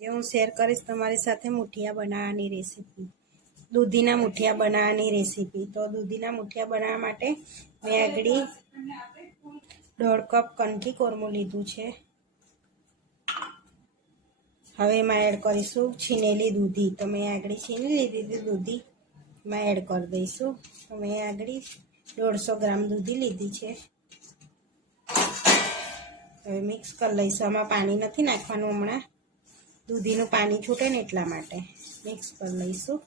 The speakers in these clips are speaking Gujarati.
જે હું શેર કરીશ તમારી સાથે મુઠિયા બનાવવાની રેસીપી, દૂધીના મુઠિયા બનાવવાની રેસીપી। તો દૂધીના મુઠિયા બનાવવા માટે મેં આગળ 1.5 કપ કણકી કોરમું લીધું છે। હવે એમાં એડ કરીશું છીનેલી દૂધી। તો મેં આગળ છીની લીધી હતી દૂધી, એમાં એડ કરી દઈશું। તો મેં આગળ 150 ગ્રામ દૂધી લીધી છે। હવે મિક્સ કરી લઈશું। આમાં પાણી નથી નાખવાનું, હમણાં દૂધીનું પાણી છૂટે ને એટલા માટે મિક્સ કરી લઈશું।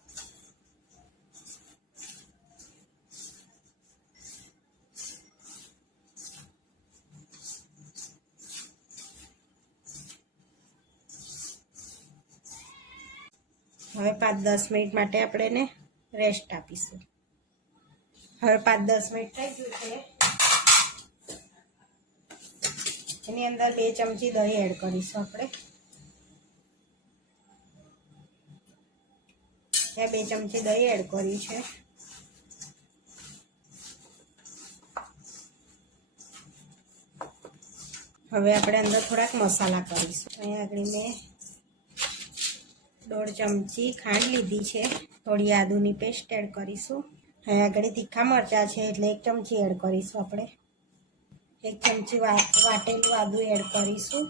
હવે 5-10 મિનિટ માટે આપણે એને રેસ્ટ આપીશું। હવે 5-10 મિનિટ થઈ ગયું છે। એની અંદર 2 ચમચી દહીં એડ કરીશું આપણે। મેં 2 ચમચી દહીં એડ કર્યું છે। હવે આપણે અંદર થોડાક મસાલા કરીશું। અહીંયા આગળ મેં 1.5 ચમચી ખાંડ લીધી છે। થોડી આદુની પેસ્ટ એડ કરીશું। અહીંયા આગળ તીખા મરચાં છે એટલે 1 ચમચી એડ કરીશું આપણે। 1 ચમચી વાટેલું આદુ એડ કરીશું।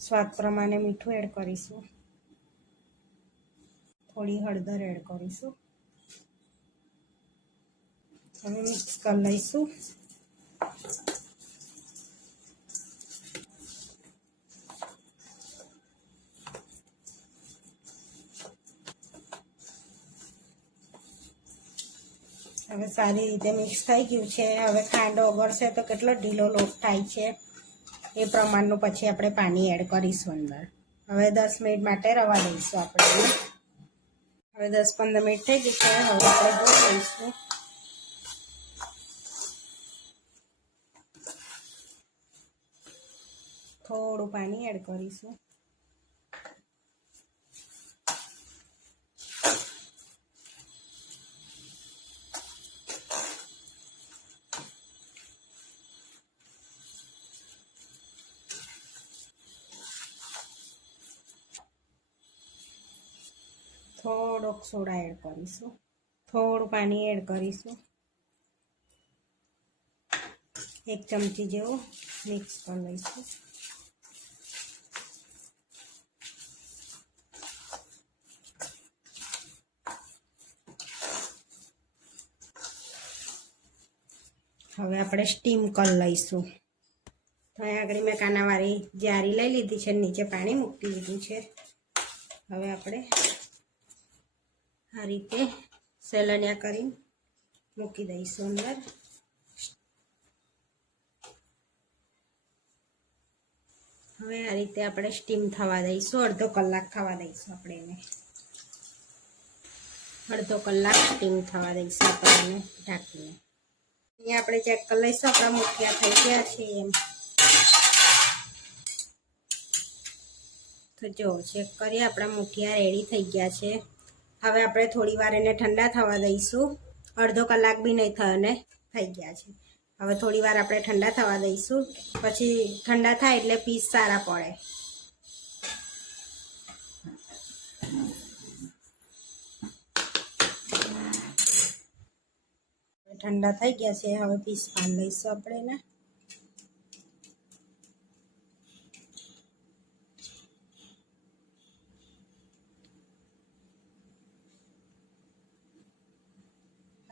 સ્વાદ પ્રમાણે મીઠું એડ કરીશું। થોડી હળદર એડ કરીશું। હવે મિક્સ કરી લઈશું। હવે સારી રીતે મિક્સ થઈ ગયું છે। હવે ખાંડ ઓગળશે તો કેટલો ઢીલો લોટ થાય છે એ પ્રમાણનું પછી આપણે પાણી એડ કરીશું અંદર। હવે 10 મિનિટ માટે રવા દઈશું આપણે। હવે 10-15 મિનિટ થઈ ગઈ છે। હવે આપણે જોઈ લઈશું। થોડું પાણી એડ કરીશું। થોડોક સોડા એડ કરીશું। થોડું પાણી એડ કરીશું। 1 ચમચી જેવું મિક્સ કરી લઈશું। હવે આપણે સ્ટીમ કરી લઈશું। તો અહીંયા આગળ મેં કાનાવાળી જારી લઈ લીધી છે, નીચે પાણી મૂકી લીધું છે। હવે આપણે આ રીતે સેલનિયા કરી મૂકી દઈશું અંદર। હવે આ રીતે આપણે સ્ટીમ થવા દઈશું। અડધો કલાક થવા દઈશું આપણે એને। અડધો કલાક સ્ટીમ થવા દઈશું આપણે એને ઢાંકીને। અહીંયા આપણે ચેક કરી લઈશું આપણા મુઠિયા થઈ ગયા છે એમ। તો જો ચેક કરીએ, આપણા મુઠિયા રેડી થઈ ગયા છે। હવે આપણે થોડી વાર એને ઠંડા થવા દઈશું। અડધો કલાક બી નહીં થયો ને થઈ ગયા છે। હવે થોડી વાર આપણે ઠંડા થવા દઈશું, પછી ઠંડા થાય એટલે પીસ સારા પડે। ઠંડા થઈ ગયા છે। હવે પીસ પાડી લઈશું આપણે એને।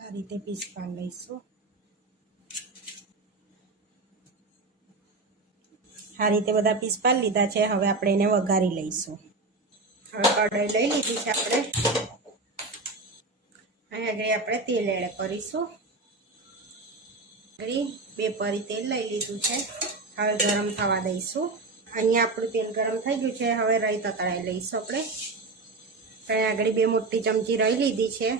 આ રીતે પીસ પાડી લઈશું। આ રીતે બધા પીસ પાડી લીધા છે। હવે આપણે એને વઘારી લઈશું। હવે કઢાઈ લઈ લીધી છે આપણે। અહીંયા આગળ આપણે તેલ એડ કરીશું। 2 પરી તેલ લઈ લીધું છે। હવે ગરમ થવા દઈશું। અહીંયા આપણું તેલ ગરમ થઈ ગયું છે। હવે રાઈ તતળાઈ લઈશું આપણે। અહીંયા આગળ 2 મોટી ચમચી રાઈ લીધી છે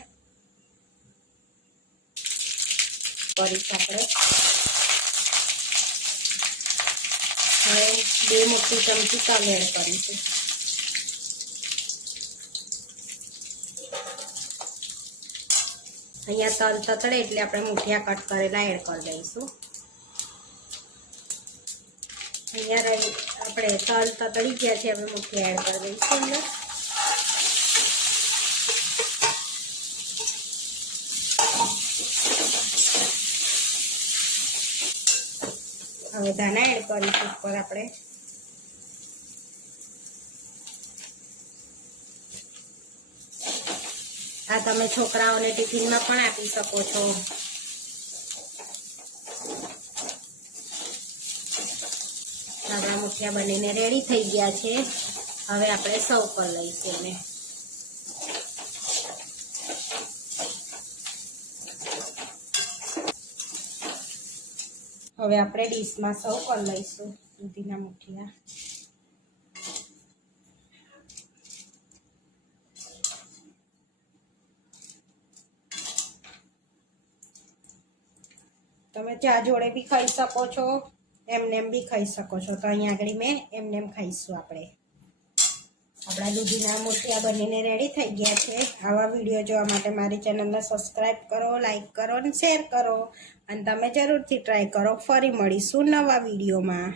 કરીશું આપણે। હવે 2 મોટી ચમચી તલ એડ કરીશું। અહીંયા તલ તતડે એટલે આપણે મુઠિયા કટ કરેલા એડ કરી દઈશું। અહીંયા રહી આપણે તલ તતળી ગયા છે, હવે મુઠ્ઠી એડ કરી દઈશું અંદર. હવે ધાણા એડ કરીશું ઉપર આપણે. આ તમે છોકરાઓને ટિફિનમાં પણ આપી શકો છો. આપણા મુઠિયા બનીને રેડી થઈ ગયા છે. હવે આપણે સર્વ કરી લઈશું એને. હવે આપણે ડીશમાં સર્વ કરી લઈશું દૂધીના મુઠિયા. તમે ચા જોડે બી ખાઈ શકો છો, એમનેમ બી ખાઈ શકો છો. તો અહીંયા આગળ મેં એમનેમ ખાઈશું આપણે. આપણા દૂધીના મુઠિયા બનીને રેડી થઈ ગયા છે. આવા વિડીયો જોવા માટે મારી ચેનલને સબસ્ક્રાઈબ કરો, લાઈક કરો અને શેર કરો. અને તમે જરૂરથી ટ્રાય કરો. ફરી મળીશું નવા વિડીયોમાં.